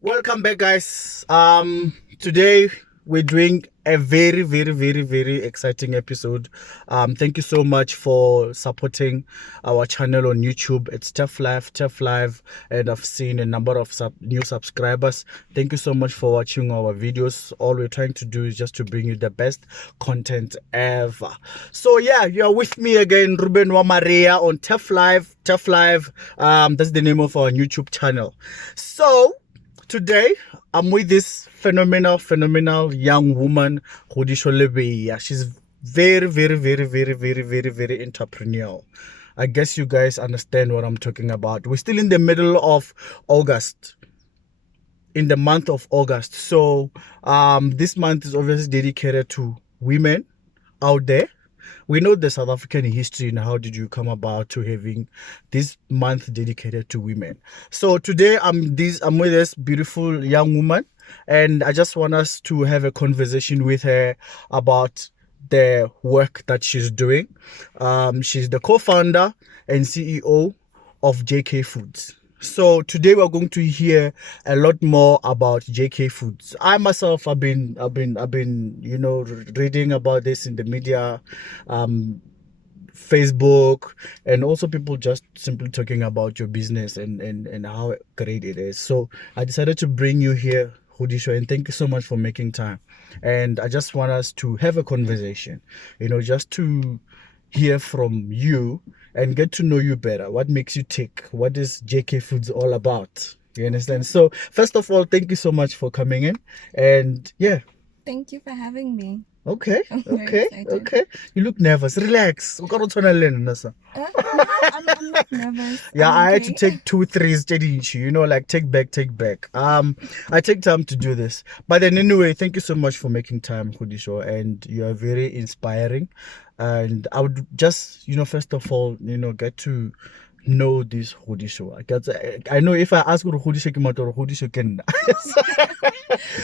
Welcome back, guys. Today we're doing a very exciting episode. Thank you so much for supporting our channel on YouTube. It's Tough Life, and I've seen a number of new subscribers. Thank you so much for watching our videos. All we're trying to do is just to bring you the best content ever. So yeah, you're with me again, Ruben Wamaria on Tough Life. That's the name of our YouTube channel. So today, I'm with this phenomenal young woman, Kgodiso Lebea. She's very entrepreneurial. I guess you guys understand what I'm talking about. We're still in the middle of August, in the month of August. So, this month is obviously dedicated to women out there. We know the South African history and how did you come about to having this month dedicated to women. So today I'm with this beautiful young woman, and I just want us to have a conversation with her about the work that she's doing. She's the co-founder and CEO of JK Foods. So today we're going to hear a lot more about JK Foods. I myself have been reading about this in the media, Facebook, and also people just simply talking about your business and how great it is. So I decided to bring you here, Kgodiso, and thank you so much for making time. And I just want us to have a conversation, just to hear from you and get to know you better. What makes you tick? What is JK Foods all about? You understand? So first of all, thank you so much for coming in. And yeah. Thank you for having me. Okay. I'm very excited. You look nervous. Relax. No, I'm not nervous. Yeah, I'm I had to okay. take 2-3 steady, like take back. I take time to do this. But then anyway, thank you so much for making time, Kgodiso, and you are very inspiring. And I would just, first of all, get to know this Kgodiso. I know if I ask Kgodiso Kgodiso can.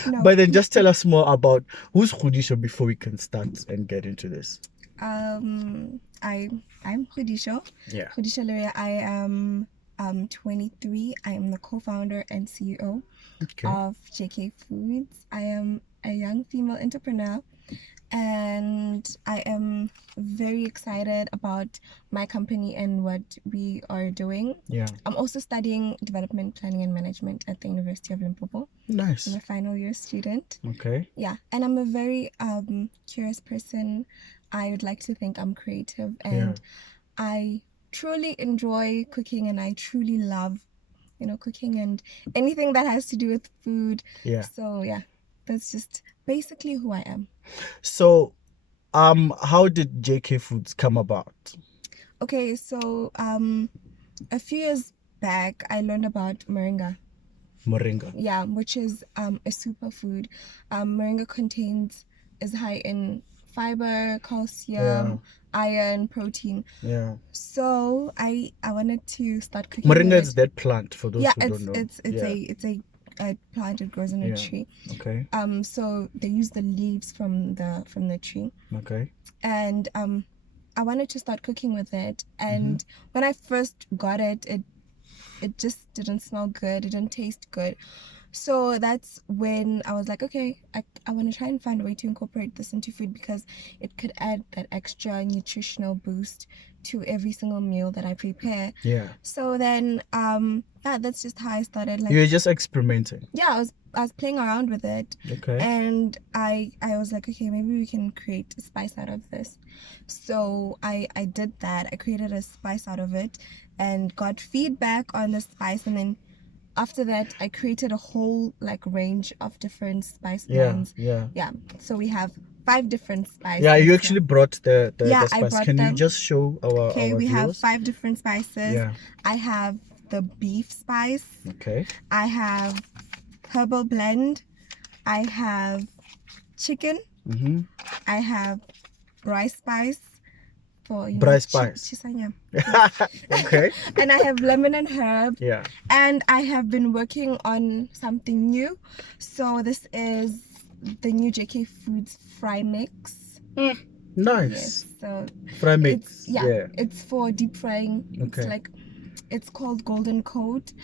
No. But then just tell us more about who's Kgodiso before we can start and get into this. I'm Kgodiso. Yeah. Kgodiso Lebea. I am 23. I am the co-founder and CEO of JK Foods. I am a young female entrepreneur, and I am very excited about my company and what we are doing. Yeah. I'm also studying development planning and management at the University of Limpopo. Nice. I'm a final year student. Okay. Yeah, and I'm a very curious person. I would like to think I'm creative, and I truly enjoy cooking, and I truly love, cooking and anything that has to do with food. Yeah. So yeah, that's just basically who I am. So, how did JK Foods come about? Okay, so a few years back, I learned about moringa. Yeah, which is a superfood. Moringa is high in fiber, calcium, iron, protein. Yeah. So I wanted to start cooking. Moringa is that plant, for those who don't know. It's a plant. It grows on a tree. Okay. So they use the leaves from the tree. Okay. And I wanted to start cooking with it. And when I first got it just didn't smell good. It didn't taste good. So that's when I was like, okay, I want to try and find a way to incorporate this into food, because it could add that extra nutritional boost to every single meal that I prepare. Yeah. So then, that's just how I started. Like, you were just experimenting. Yeah, I was playing around with it. Okay. And I was like, okay, maybe we can create a spice out of this. So I did that. I created a spice out of it and got feedback on the spice, and then after that I created a whole range of different spice blends. Yeah. So we have 5 different spices. Yeah, you actually brought the spice. I brought Can them. You just show our Okay, we have 5 different spices. Yeah. I have the beef spice. Okay. I have herbal blend. I have chicken. I have rice spice. For rice spice. Okay. And I have lemon and herb. Yeah. And I have been working on something new. So this is the new JK Foods fry mix. Nice. Yes, so fry mix. It's for deep frying. Okay. It's called Golden Coat.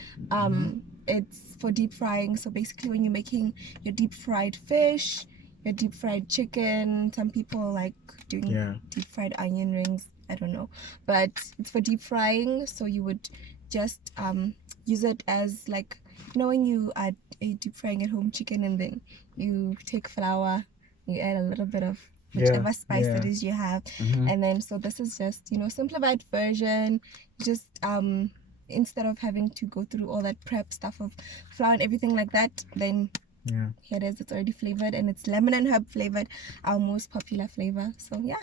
it's for deep frying. So basically, when you're making your deep fried fish, your deep fried chicken, some people like doing deep fried onion rings. I don't know, but it's for deep frying. So you would just use it as like, when you are deep frying at home chicken, and then you take flour, you add a little bit of whichever spice it is you have, and then so this is just simplified version. Just instead of having to go through all that prep stuff of flour and everything like that, then here it is. It's already flavored, and it's lemon and herb flavored, our most popular flavor. So yeah,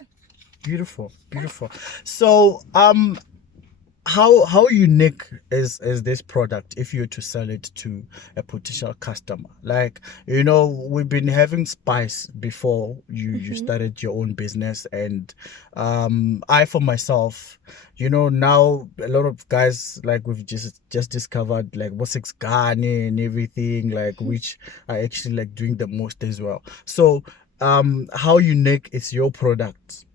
beautiful. So how unique is this product if you were to sell it to a potential customer? Like, we've been having spice before you started your own business, and I for myself, now a lot of guys, like, we've just discovered like what's Kgodiso and everything, like, which are actually like doing the most as well. So how unique is your product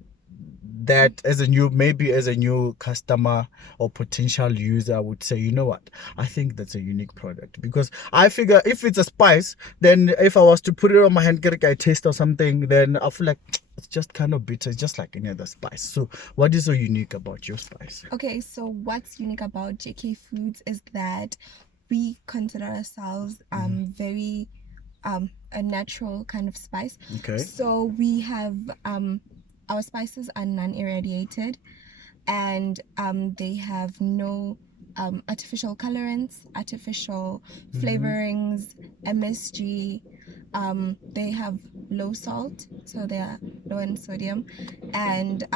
that as a new customer or potential user would say, you know what, I think that's a unique product? Because I figure if it's a spice, then if I was to put it on my hand, get a taste or something, then I feel like it's just kind of bitter. It's just like any other spice. So what is so unique about your spice? Okay, so what's unique about JK Foods is that we consider ourselves very a natural kind of spice. Okay. So we have our spices are non-irradiated, and they have no artificial colorants, artificial flavorings, MSG. They have low salt, so they are low in sodium, and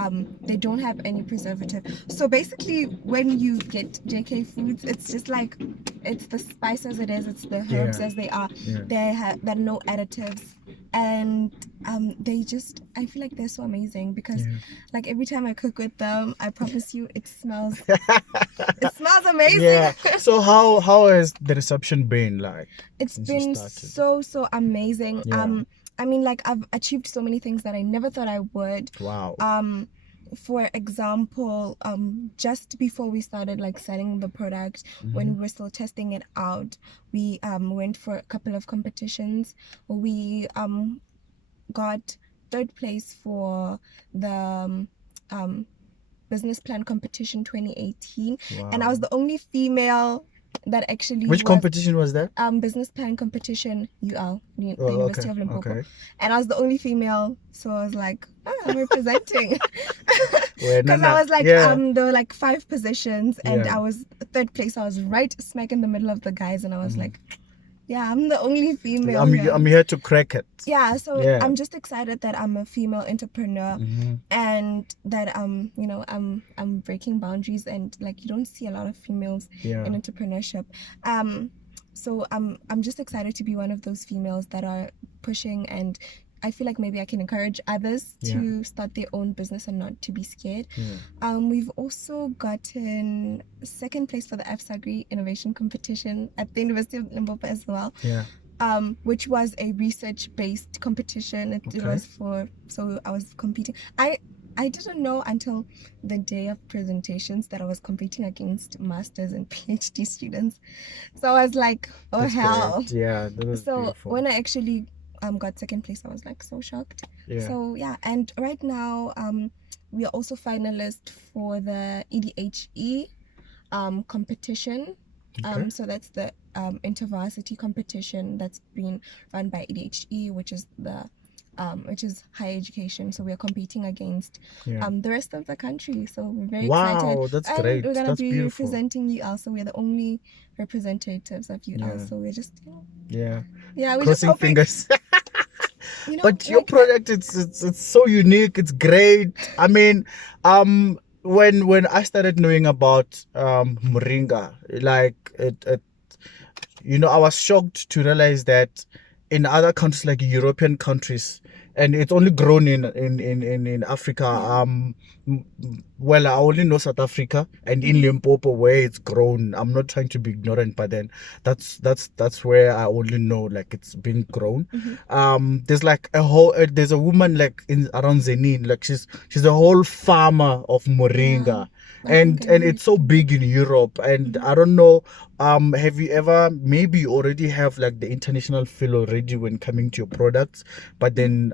they don't have any preservative. So basically, when you get JK Foods, it's just like, it's the spice as it is, it's the herbs as they are. There are no additives, and I feel like they're so amazing, because like every time I cook with them, I promise you, it smells amazing. Yeah. So how has the reception been like? It's been so amazing. I mean, like, I've achieved so many things that I never thought I would. Wow. For example, just before we started like selling the product, when we were still testing it out, we went for a couple of competitions. We got third place for the business plan competition 2018. Wow. And I was the only female that actually Which competition was that? Business plan competition, UL, the University of Limpopo. Okay. And I was the only female, so I was like, I'm representing. Because I was like, there were like 5 positions, and I was third place. I was right smack in the middle of the guys, and I was like, I'm the only female. I'm here to crack it. Yeah, so I'm just excited that I'm a female entrepreneur, and that I'm breaking boundaries, and like, you don't see a lot of females in entrepreneurship. So I'm just excited to be one of those females that are pushing, and I feel like maybe I can encourage others to start their own business and not to be scared. We've also gotten second place for the AFSAGRI Innovation Competition at the University of Limpopo as well. Which was a research-based competition. It was so I was competing. I didn't know until the day of presentations that I was competing against masters and PhD students. So I was like, oh, that's hell. Great. Yeah, that was so beautiful. When I actually got second place, I was like so shocked. So and right now we are also finalists for the EDHE competition. So that's the Intervarsity competition that's being run by EDHE, which is higher education. So we are competing against the rest of the country. So we're very excited. Wow, that's great. We're gonna be beautiful. representing UL. So we're the only representatives of UL. So we're just we're crossing just hoping, fingers. But your product, it's so unique. It's great. I mean, when I started knowing about moringa, like I was shocked to realize that in other countries, like European countries, and it's only grown in Africa. Well, I only know South Africa and in Limpopo where it's grown. I'm not trying to be ignorant, but then that's where I only know like it's been grown. There's like there's a woman like in around Zenin, like she's a whole farmer of moringa. I think I and really it's so feel that. big in Europe, and I don't know, have you ever, maybe you already have like the international feel already when coming to your products, but then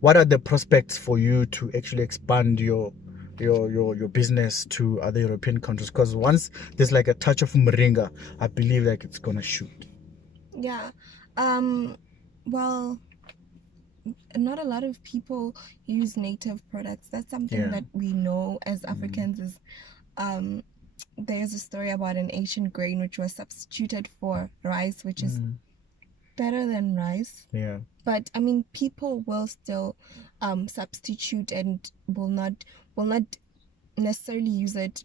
what are the prospects for you to actually expand your business to other European countries? Because once there's like a touch of moringa, I believe like it's gonna shoot. Yeah. Well, not a lot of people use native products. That's something Yeah. that we know as Africans is um there's a story about an Asian grain which was substituted for rice, which is better than rice. Yeah. But I mean, people will still substitute and will not necessarily use it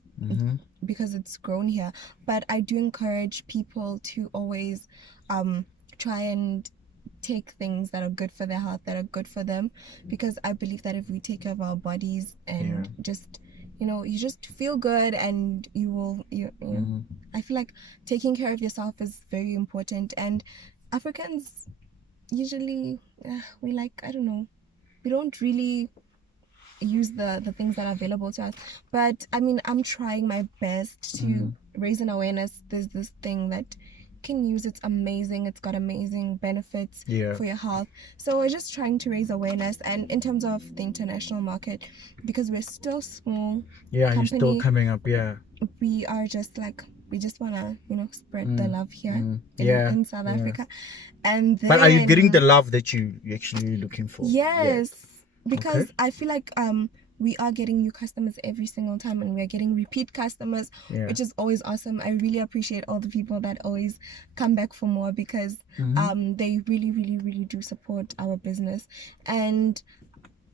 because it's grown here. But I do encourage people to always try and take things that are good for their health, that are good for them, because I believe that if we take care of our bodies and just you just feel good, and I feel like taking care of yourself is very important. And Africans usually we like, I don't know, we don't really use the things that are available to us. But I mean, I'm trying my best to raise an awareness. There's this thing that you can use. It's amazing. It's got amazing benefits for your health. So we're just trying to raise awareness. And in terms of the international market, because we're still small Yeah, you're still company, coming up. Yeah. we are just like, we just want to spread the love here Yeah. in South Africa. And But are you getting the then love that you're actually looking for? yes, Okay. because I feel like we are getting new customers every single time, and we are getting repeat customers, which is always awesome. I really appreciate all the people that always come back for more, because they really, really, really do support our business. And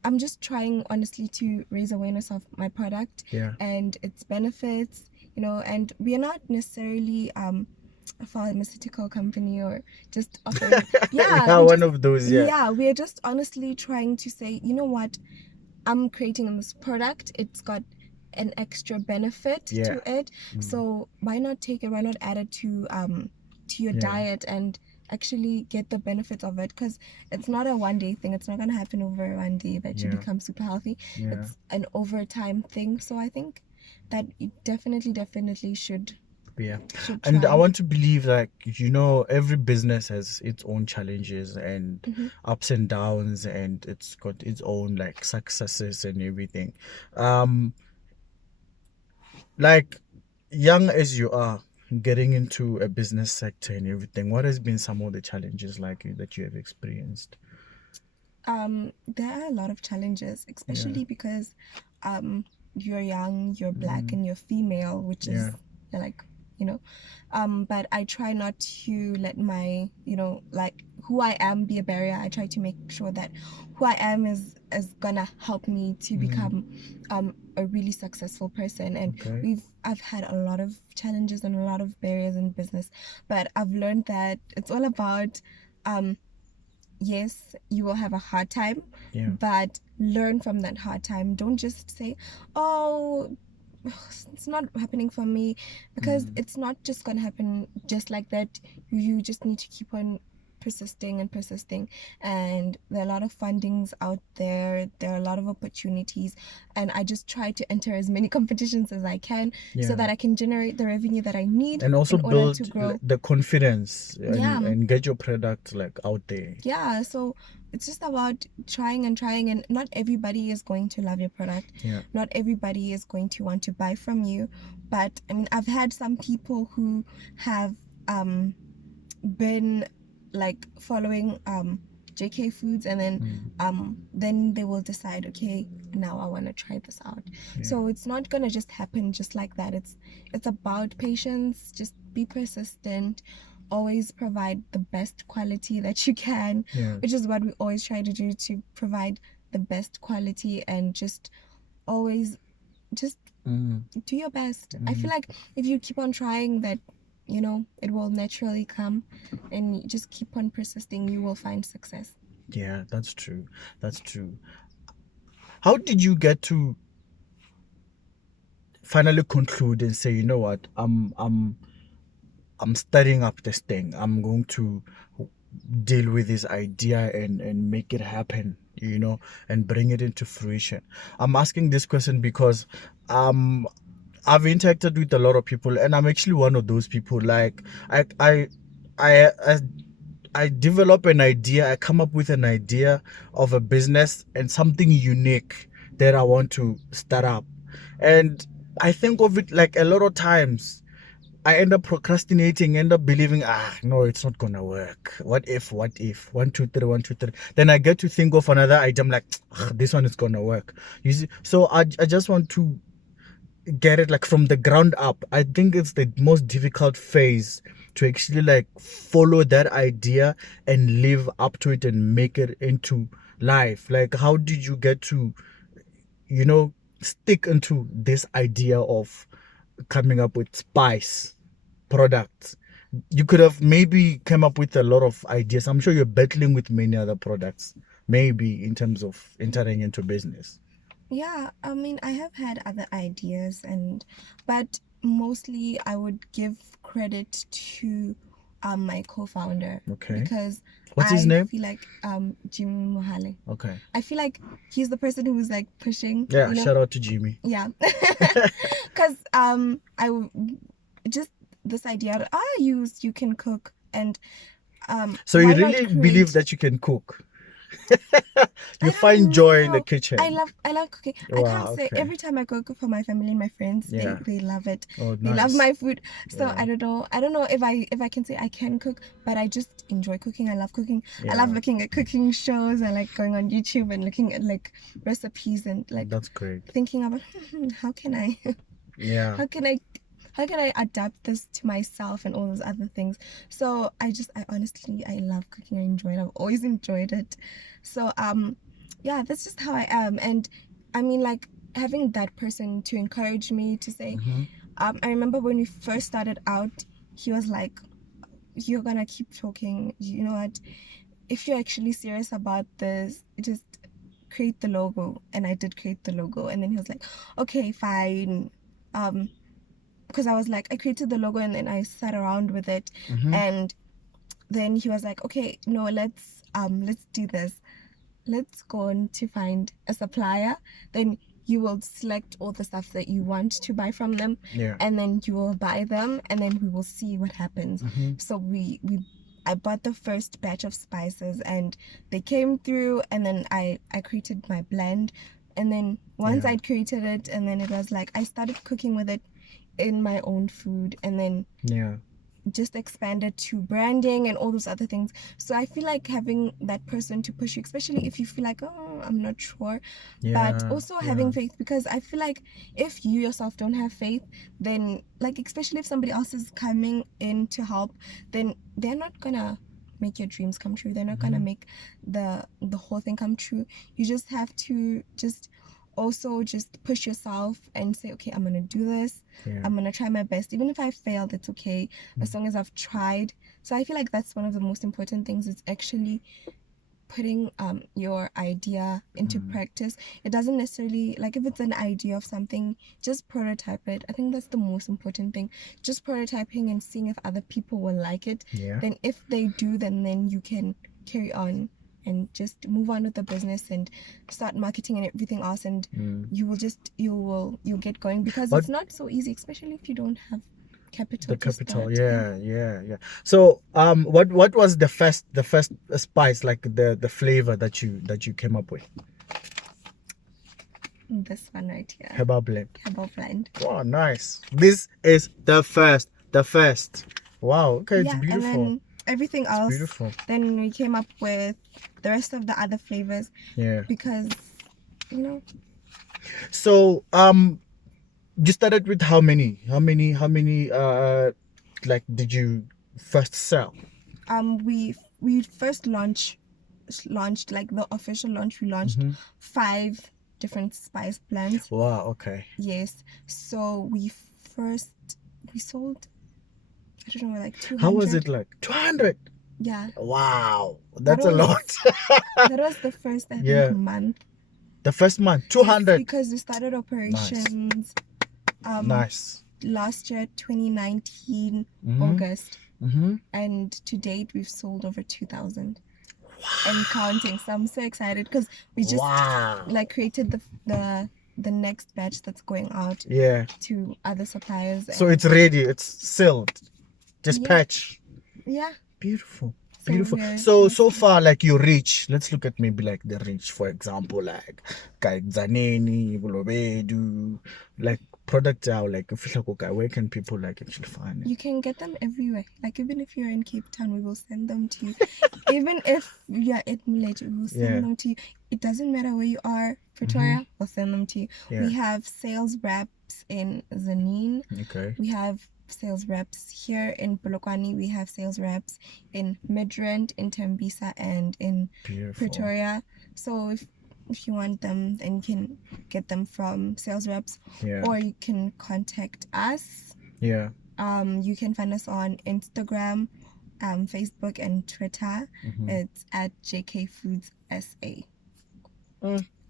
I'm just trying honestly to raise awareness of my product and its benefits, and we are not necessarily a pharmaceutical company or just offering One of those. we're just honestly trying to say, you know what, I'm creating this product, it's got an extra benefit to it, so why not take it, why not add it to your diet and actually get the benefits of it, because it's not a one-day thing. It's not going to happen over one day that you become super healthy. It's an overtime thing. So I think that you definitely should And try. I want to believe, like, every business has its own challenges and ups and downs, and it's got its own like successes and everything. Like, young as you are, getting into a business sector and everything, what has been some of the challenges like that you have experienced? There are a lot of challenges, especially because you're young, you're black, and you're female, which is like, but I try not to let my, like, who I am be a barrier. I try to make sure that who I am is gonna help me to become a really successful person. And I've had a lot of challenges and a lot of barriers in business, but I've learned that it's all about yes, you will have a hard time, but learn from that hard time. Don't just say, oh, it's not happening for me, because it's not just gonna happen just like that. You just need to keep on persisting and persisting, and there are a lot of fundings out there, there are a lot of opportunities, and I just try to enter as many competitions as I can so that I can generate the revenue that I need, and also in order build to grow the confidence and get your product like out there. So it's just about trying and trying, and not everybody is going to love your product. Not everybody is going to want to buy from you. But I mean, I've had some people who have been like following JK Foods, and then they will decide, okay, now I want to try this out. So it's not gonna just happen just like that. It's about patience. Just be persistent, always provide the best quality that you can, which is what we always try to do, to provide the best quality, and just always just do your best. I feel like if you keep on trying, that it will naturally come, and you just keep on persisting, you will find success. Yeah, that's true. How did you get to finally conclude and say, you know what, I'm starting up this thing, I'm going to deal with this idea and make it happen, and bring it into fruition? I'm asking this question because I've interacted with a lot of people, and I'm actually one of those people. Like I, I I develop an idea, I come up with an idea of a business and something unique that I want to start up. And I think of it like a lot of times I end up procrastinating, end up believing, no, it's not gonna work. What if? One, two, three, one, two, three. Then I get to think of another item like, this one is gonna work. You see, so I just want to get it like from the ground up. I think it's the most difficult phase to actually like follow that idea and live up to it and make it into life. Like, how did you get to, stick into this idea of coming up with spice products? You could have maybe come up with a lot of ideas. I'm sure you're battling with many other products, maybe in terms of entering into business. Yeah, I mean, I have had other ideas, but mostly I would give credit to my co-founder. Okay. Because What's his I name? feel like Jimmy Mohale. Okay. I feel like he's the person who's like pushing. Yeah, shout out to Jimmy. Yeah. Because just this idea that you can cook, and so you why not really create- believe that you can cook? I You don't find joy in the know. kitchen. I love cooking. I Wow, can't say okay. every time I cook for my family and my friends, Yeah. they love it. Oh, They love nice. my food. So Yeah. I don't know if I can say I can cook, but I just enjoy cooking. I love cooking. Yeah. I love looking at cooking shows. I like going on YouTube and looking at like recipes and like That's great. thinking about how can I Yeah. how can I adapt this to myself and all those other things. So I honestly I love cooking. I enjoy it. I've always enjoyed it. So yeah, that's just how I am. And I mean, like, having that person to encourage me to say, I remember when we first started out, he was like, you're gonna keep talking, you know what, if you're actually serious about this, just create the logo. And I did create the logo, and then he was like, okay, fine. Because I was like, I created the logo and then I sat around with it, and then he was like, okay, no, let's do this. Let's go on to find a supplier. Then you will select all the stuff that you want to buy from them, and then you will buy them, and then we will see what happens. So I bought the first batch of spices, and they came through, and then I created my blend, and then once I'd created it, and then it was like I started cooking with it in my own food, and then just expanded to branding and all those other things. So I feel like having that person to push you, especially if you feel like, oh, I'm not sure, but also having faith, because I feel like if you yourself don't have faith, then like, especially if somebody else is coming in to help, then they're not gonna make your dreams come true. They're not gonna make the whole thing come true. You just have to also just push yourself and say, okay, I'm gonna do this. I'm gonna try my best. Even if I failed, it's okay, as long as I've tried. So I feel like that's one of the most important things, is actually putting your idea into practice. It doesn't necessarily, like, if it's an idea of something, just prototype it. I think that's the most important thing. Just prototyping and seeing if other people will like it. Then if they do, then you can carry on and just move on with the business and start marketing and everything else, and you'll get going, because it's not so easy, especially if you don't have capital. Yeah. So what was the first spice, like the flavor that you came up with? This one right here, herbal blend. Wow, nice. This is the first. Wow, okay. It's beautiful. And then everything else, beautiful. Then we came up with the rest of the other flavors, because so you started with how many like did you first sell? We first launched, like the official launch, we launched 5 different spice blends. Wow, okay. Yes. So we sold, I don't know, like 200. How was it, like 200? Yeah. Wow, that's a lot. That was the first, I think, month. The first month, 200. Because we started operations nice. last year, 2019 August. and to date we've sold over 2,000 and counting. So I'm so excited because we just like created the next batch that's going out to other suppliers. So it's ready, it's sealed, just patch. Beautiful. So far, like you reach, let's look at maybe like the reach, for example, like Zaneni, Bulobedu, like products out, like where can people like actually find it? You can get them everywhere. Like even if you're in Cape Town, we will send them to you. Even if you're at Millet, we will send them to you. It doesn't matter where you are, Pretoria, we'll send them to you. We have sales reps in Zanin. We have sales reps here in Polokwane. We have sales reps in Midrand, in Tembisa, and in Pretoria. So if you want them, then you can get them from sales reps, or you can contact us. You can find us on Instagram, Facebook, and Twitter. It's at JK Foods SA.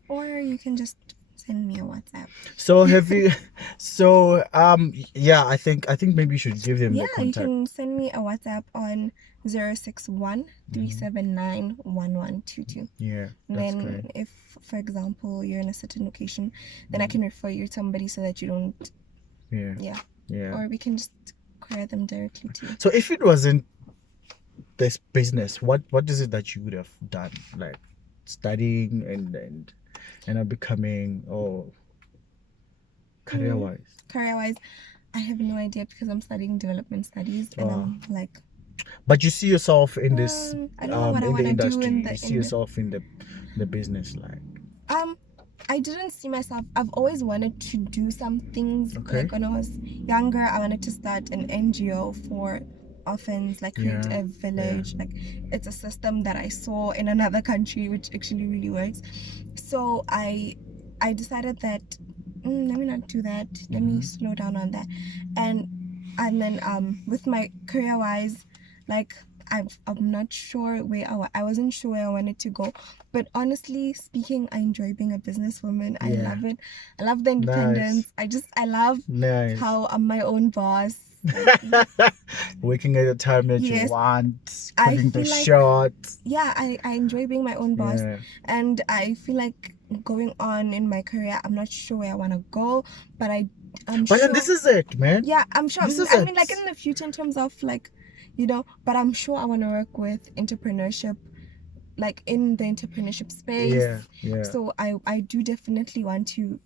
Or you can just send me a WhatsApp. So have you? So I think maybe you should give them the contact. You can send me a WhatsApp on 061 379 1122. And then great. If, for example, you're in a certain location, then I can refer you to somebody so that you don't. Or we can just courier them directly to you. So if it wasn't this business, what is it that you would have done, like studying and becoming, or career wise? I have no idea because I'm studying development studies and I'm like. But you see yourself in this I don't know what I want to do in the. You see yourself in the business, like. I didn't see myself. I've always wanted to do some things. Like when I was younger, I wanted to start an NGO for orphans, like create a village. Like it's a system that I saw in another country, which actually really works. So I decided that let me not do that. Let me slow down on that. And then with my career wise, like I'm not sure where I wasn't sure where I wanted to go, but honestly speaking, I enjoy being a businesswoman. I love it. I love the independence. I love how I'm my own boss. Working at a time that you want, calling the shots. I enjoy being my own boss, and I feel like going on in my career, I'm not sure where I want to go, but I'm sure. But this is it, man. I'm sure. I mean, like in the future, in terms of like, but I'm sure I want to work with entrepreneurship, like in the entrepreneurship space. So I do definitely want to.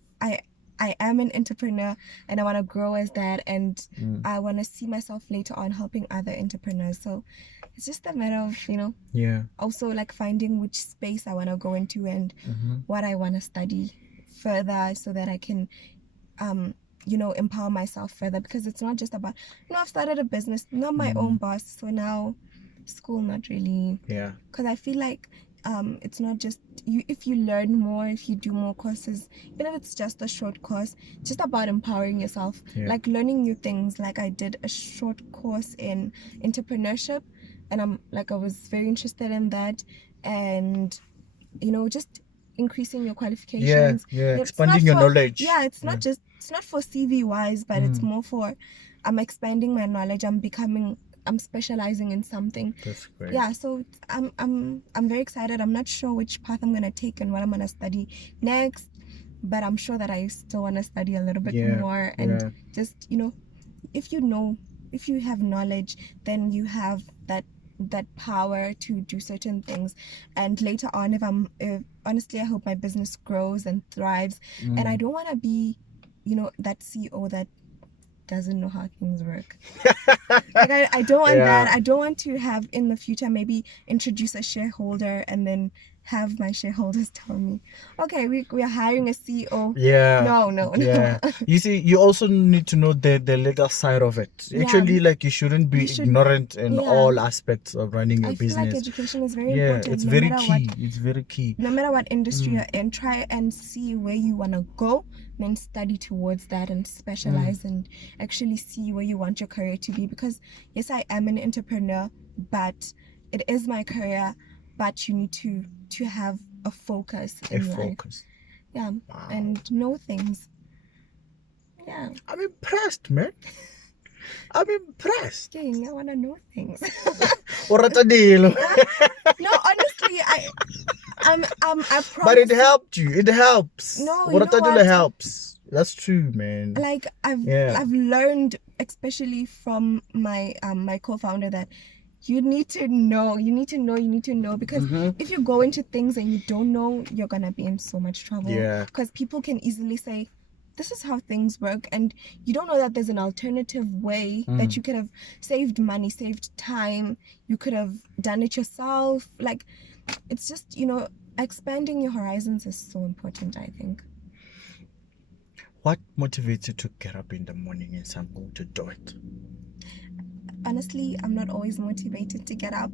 I am an entrepreneur and I want to grow as that, and I want to see myself later on helping other entrepreneurs. So it's just a matter of also like finding which space I want to go into and what I want to study further so that I can empower myself further, because it's not just about I've started a business, not my own boss, so now school not really, because I feel like it's not just if you learn more, if you do more courses, even if it's just a short course, it's just about empowering yourself, like learning new things. Like I did a short course in entrepreneurship, and I was very interested in that, and just increasing your qualifications, expanding your knowledge. It's not for CV wise, but it's more for I'm expanding my knowledge, I'm specializing in something. That's great. So I'm very excited. I'm not sure which path I'm gonna take and what I'm gonna study next, but I'm sure that I still want to study a little bit more, and just if you have knowledge, then you have that power to do certain things. And later on, if honestly, I hope my business grows and thrives, and I don't want to be that CEO that doesn't know how things work. Like I don't want that. I don't want to have in the future maybe introduce a shareholder and then have my shareholders tell me, okay, we are hiring a CEO. No. You see, you also need to know the legal side of it. Actually, like you shouldn't be ignorant in all aspects of running a business. I feel like education is very important. It's very key. It's very key. No matter what industry you're in, try and see where you want to go, then study towards that and specialize and actually see where you want your career to be. Because yes, I am an entrepreneur, but it is my career. But you need to have a focus in life. And know things. I'm impressed, man. I'm impressed. Dang, I want to know things. O rata dilo. No, honestly, I promise. But it helped you. It helps. No, O you know rata dilo what? helps. That's true, man. Like Yeah. I've learned, especially from my my co-founder, that you need to know, because if you go into things and you don't know, you're gonna be in so much trouble. Yeah. Because people can easily say, this is how things work, and you don't know that there's an alternative way that you could have saved money, saved time, you could have done it yourself. Like, it's just, expanding your horizons is so important, I think. What motivates you to get up in the morning and say, I'm going to do it? Honestly, I'm not always motivated to get up.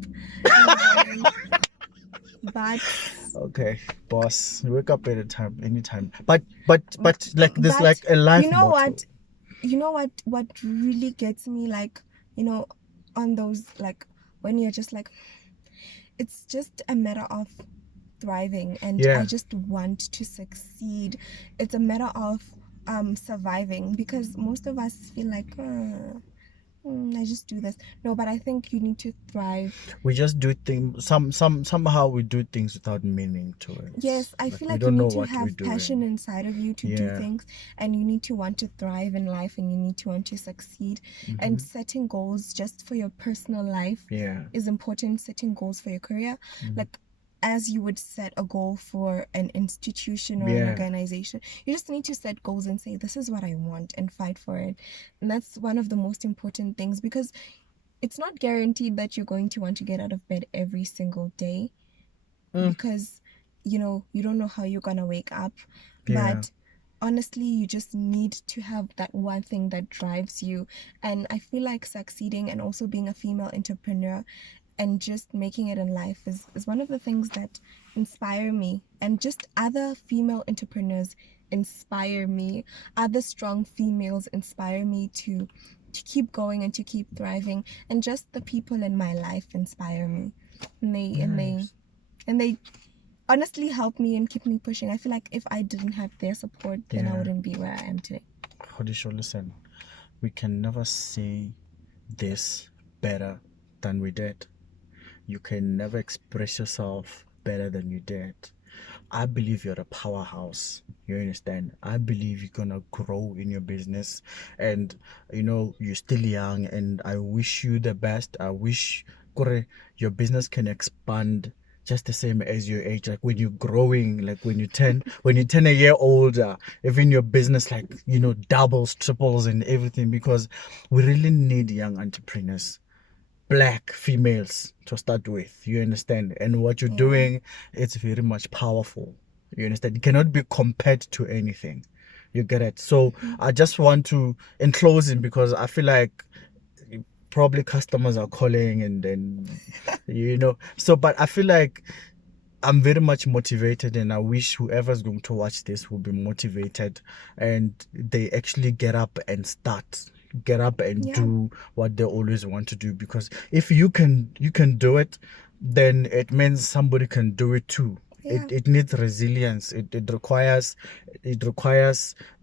But okay, boss, wake up anytime. But like there's but like a life you know motto. what really gets me, like, on those, like, when you're just like, it's just a matter of thriving, and Yeah. I just want to succeed. It's a matter of surviving, because most of us feel like, I just do this. No, but I think you need to thrive. We just do things. Somehow we do things without meaning to it. Yes, I feel we like you don't know need to what we're have passion doing. inside of you to do things, and you need to want to thrive in life, and you need to want to succeed. And setting goals just for your personal life is important. Setting goals for your career, like, as you would set a goal for an institution or an organization, you just need to set goals and say, this is what I want, and fight for it. And that's one of the most important things, because it's not guaranteed that you're going to want to get out of bed every single day, because you don't know how you're gonna wake up. But honestly, you just need to have that one thing that drives you. And I feel like succeeding, and also being a female entrepreneur, and just making it in life is one of the things that inspire me. And just other female entrepreneurs inspire me. Other strong females inspire me to keep going and to keep thriving. And just the people in my life inspire me. And they honestly help me and keep me pushing. I feel like if I didn't have their support, then I wouldn't be where I am today. Kgodiso, listen, we can never say this better than we did. You can never express yourself better than you did. I believe you're a powerhouse. You understand? I believe you're gonna grow in your business, and you're still young, and I wish you the best. I wish your business can expand just the same as your age. Like when you're growing, like when you turn a year older, even your business, like, doubles, triples, and everything, because we really need young entrepreneurs, black females, to start with. You understand? And what you're doing, it's very much powerful. You understand? It cannot be compared to anything. You get it? So I just want to, in closing, because I feel like probably customers are calling, and then so, but I feel like I'm very much motivated, and I wish whoever's going to watch this will be motivated, and they actually get up and do what they always want to do. Because if you can do it, then it means somebody can do it too. It needs resilience. It requires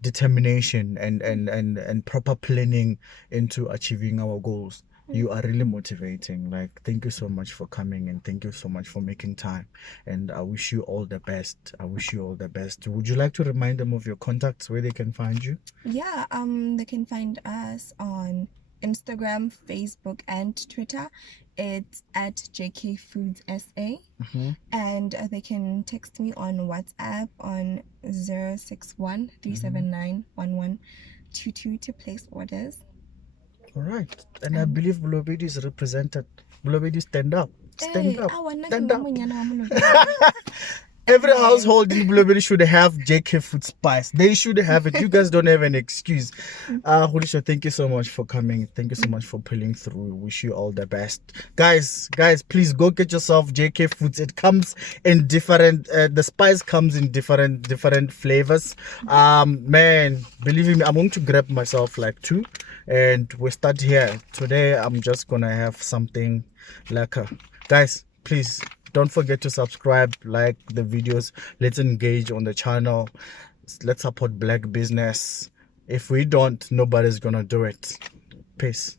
determination and proper planning into achieving our goals. You are really motivating. Like, thank you so much for coming, and thank you so much for making time, and I wish you all the best. Would you like to remind them of your contacts, where they can find you? They can find us on Instagram, Facebook, and Twitter. It's at JK Foods SA. And they can text me on WhatsApp on 061 379 1122 to place orders. All right. And I believe Bulobedi is represented. Bulobedi, stand up. Stand up. Every household in Bulobedi should have JK Food Spice. They should have it. You guys don't have an excuse. Kgodiso, thank you so much for coming. Thank you so much for pulling through. Wish you all the best. Guys, please go get yourself JK Foods. It comes in different, the spice comes in different flavors. Man, believe me, I'm going to grab myself like 2. And we start here. Today, I'm just gonna have something lekker. Guys, please don't forget to subscribe, like the videos. Let's engage on the channel. Let's support black business. If we don't, nobody's gonna do it. Peace.